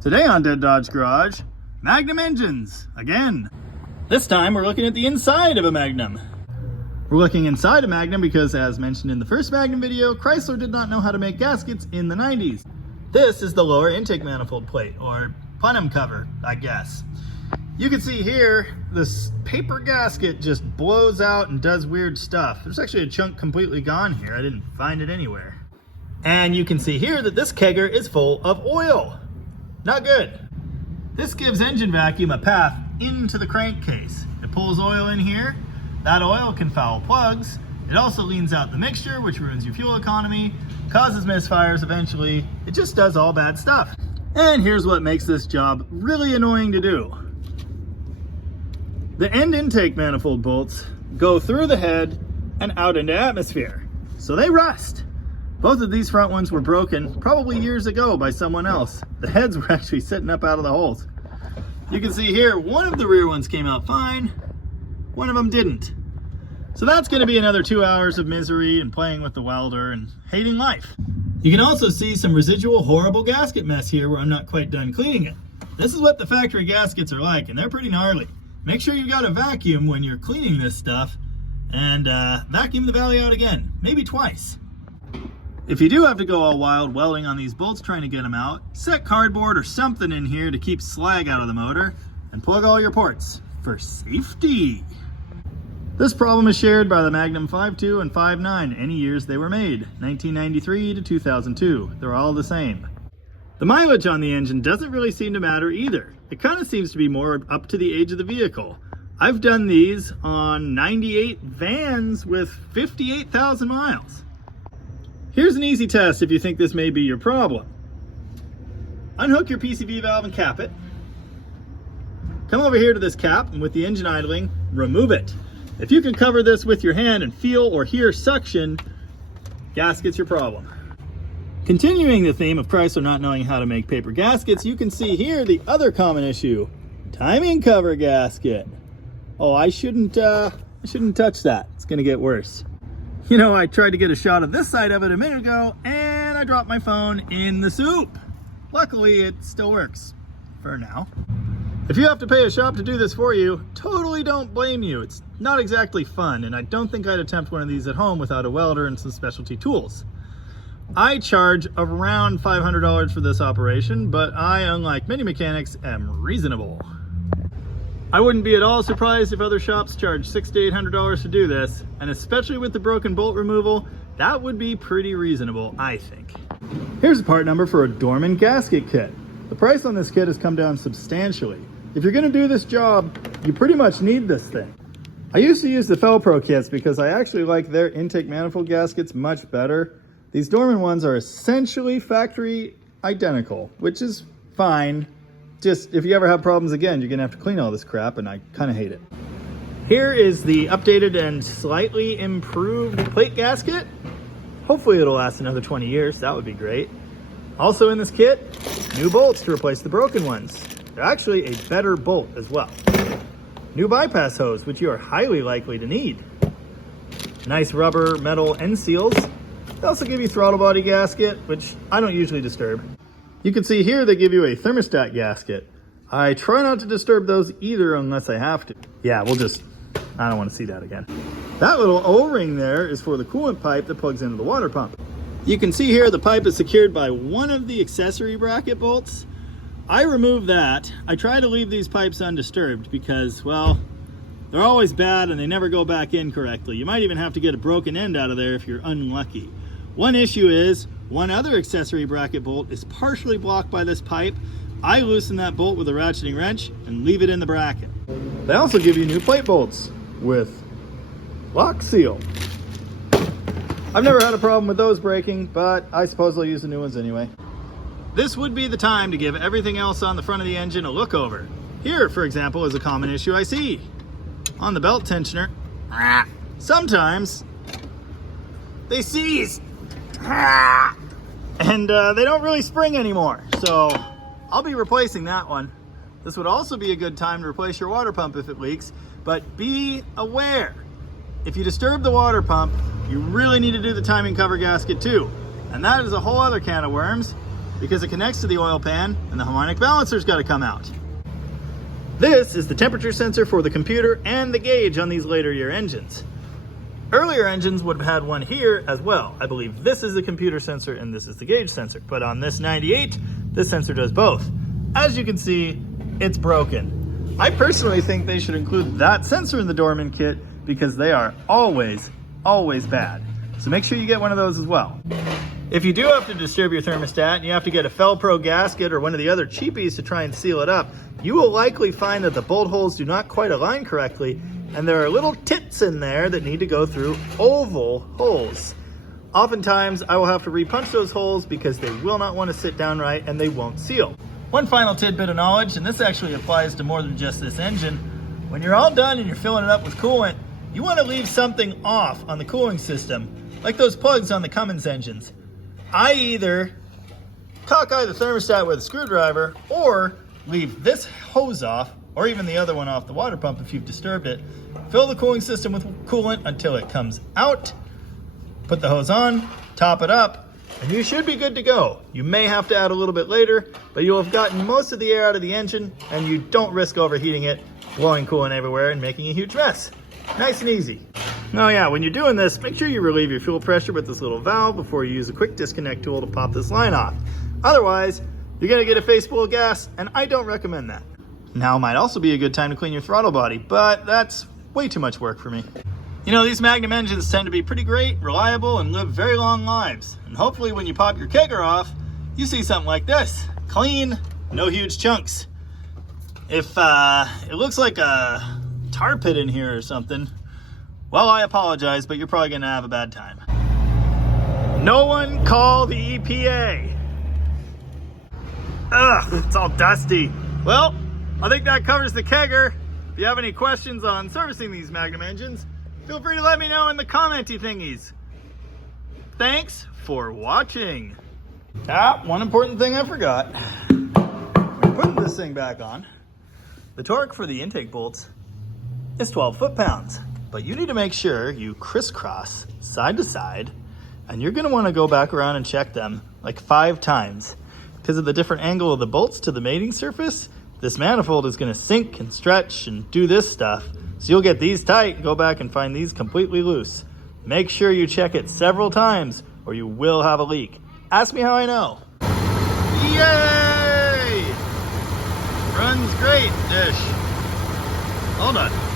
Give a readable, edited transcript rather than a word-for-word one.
Today on Dead Dodge Garage, Magnum engines, again. This time we're looking at the inside of a Magnum. We're looking inside a Magnum because, as mentioned in the first Magnum video, Chrysler did not know how to make gaskets in the 90s. This is the lower intake manifold plate, or plenum cover, I guess. You can see here, this paper gasket just blows out and does weird stuff. There's actually a chunk completely gone here. I didn't find it anywhere. And you can see here that this kegger is full of oil. Not good. This gives engine vacuum a path into the crankcase. It pulls oil in here. That oil can foul plugs. It also leans out the mixture, which ruins your fuel economy, causes misfires eventually. It just does all bad stuff. And here's what makes this job really annoying to do. The end intake manifold bolts go through the head and out into atmosphere, so they rust. Both of these front ones were broken probably years ago by someone else. The heads were actually sitting up out of the holes. You can see here, one of the rear ones came out fine, one of them didn't. So that's going to be another 2 hours of misery and playing with the welder and hating life. You can also see some residual horrible gasket mess here where I'm not quite done cleaning it. This is what the factory gaskets are like, and they're pretty gnarly. Make sure you've got a vacuum when you're cleaning this stuff, and vacuum the valley out again, maybe twice. If you do have to go all wild welding on these bolts trying to get them out, set cardboard or something in here to keep slag out of the motor, and plug all your ports for safety. This problem is shared by the Magnum 5.2 and 5.9 any years they were made, 1993 to 2002. They're all the same. The mileage on the engine doesn't really seem to matter either. It kind of seems to be more up to the age of the vehicle. I've done these on 98 vans with 58,000 miles. Here's an easy test if you think this may be your problem. Unhook your PCV valve and cap it. Come over here to this cap, and with the engine idling, remove it. If you can cover this with your hand and feel or hear suction, gasket's your problem. Continuing the theme of Chrysler not knowing how to make paper gaskets, you can see here the other common issue, timing cover gasket. Oh, I shouldn't touch that. It's gonna get worse. You know, I tried to get a shot of this side of it a minute ago, and I dropped my phone in the soup. Luckily, it still works, for now. If you have to pay a shop to do this for you, totally don't blame you. It's not exactly fun, and I don't think I'd attempt one of these at home without a welder and some specialty tools. I charge around $500 for this operation, but I, unlike many mechanics, am reasonable. I wouldn't be at all surprised if other shops charge $600 to $800 to do this, and especially with the broken bolt removal, that would be pretty reasonable, I think. Here's a part number for a Dorman Gasket Kit. The price on this kit has come down substantially. If you're gonna do this job, you pretty much need this thing. I used to use the Felpro kits because I actually like their intake manifold gaskets much better. These Dorman ones are essentially factory identical, which is fine. Just, if you ever have problems again, you're gonna have to clean all this crap, and I kinda hate it. Here is the updated and slightly improved plate gasket. Hopefully it'll last another 20 years, that would be great. Also in this kit, new bolts to replace the broken ones. They're actually a better bolt as well. New bypass hose, which you are highly likely to need. Nice rubber metal end seals. They also give you throttle body gasket, which I don't usually disturb. You can see here they give you a thermostat gasket. I try not to disturb those either unless I have to. Yeah, I don't want to see that again. That little O-ring there is for the coolant pipe that plugs into the water pump. You can see here the pipe is secured by one of the accessory bracket bolts. I remove that. I try to leave these pipes undisturbed because, well, they're always bad and they never go back in correctly. You might even have to get a broken end out of there if you're unlucky. One issue is, one other accessory bracket bolt is partially blocked by this pipe. I loosen that bolt with a ratcheting wrench and leave it in the bracket. They also give you new plate bolts with lock seal. I've never had a problem with those breaking, but I suppose I'll use the new ones anyway. This would be the time to give everything else on the front of the engine a look over. Here, for example, is a common issue I see. On the belt tensioner, sometimes they seize. And they don't really spring anymore, so I'll be replacing that one. This would also be a good time to replace your water pump if it leaks, but be aware, if you disturb the water pump, you really need to do the timing cover gasket too, and that is a whole other can of worms. because it connects to the oil pan and the harmonic balancer's got to come out. This is the temperature sensor for the computer and the gauge on these later year engines. Earlier engines would have had one here as well. I believe this is the computer sensor and this is the gauge sensor. But on this 98, this sensor does both. As you can see, it's broken. I personally think they should include that sensor in the Dorman kit because they are always bad. So make sure you get one of those as well. If you do have to disturb your thermostat and you have to get a Felpro gasket or one of the other cheapies to try and seal it up, you will likely find that the bolt holes do not quite align correctly and there are little tits in there that need to go through oval holes. Oftentimes I will have to repunch those holes because they will not want to sit down right and they won't seal. One final tidbit of knowledge, and this actually applies to more than just this engine. When you're all done and you're filling it up with coolant, you want to leave something off on the cooling system, like those plugs on the Cummins engines. I either cockeye the thermostat with a screwdriver or leave this hose off, or even the other one off the water pump if you've disturbed it. Fill the cooling system with coolant until it comes out, put the hose on, top it up, and you should be good to go. You may have to add a little bit later, but you'll have gotten most of the air out of the engine and you don't risk overheating it, blowing coolant everywhere and making a huge mess. Nice and easy. Oh yeah, when you're doing this, make sure you relieve your fuel pressure with this little valve before you use a quick disconnect tool to pop this line off. Otherwise, you're gonna get a face full of gas, and I don't recommend that. Now might also be a good time to clean your throttle body, but that's way too much work for me. You know, these Magnum engines tend to be pretty great, reliable, and live very long lives. And hopefully when you pop your kegger off, you see something like this. Clean, no huge chunks. If it looks like a tar pit in here or something, well, I apologize, but you're probably gonna have a bad time. No one call the EPA. Ugh, it's all dusty. Well, I think that covers the kegger. If you have any questions on servicing these Magnum engines, feel free to let me know in the commenty thingies. Thanks for watching. One important thing I forgot. When putting this thing back on, the torque for the intake bolts is 12 foot-pounds. But you need to make sure you crisscross side to side, and you're gonna wanna go back around and check them like 5 times. Because of the different angle of the bolts to the mating surface, this manifold is gonna sink and stretch and do this stuff. So you'll get these tight and go back and find these completely loose. Make sure you check it several times or you will have a leak. Ask me how I know. Yay! Runs great, dish. Hold on.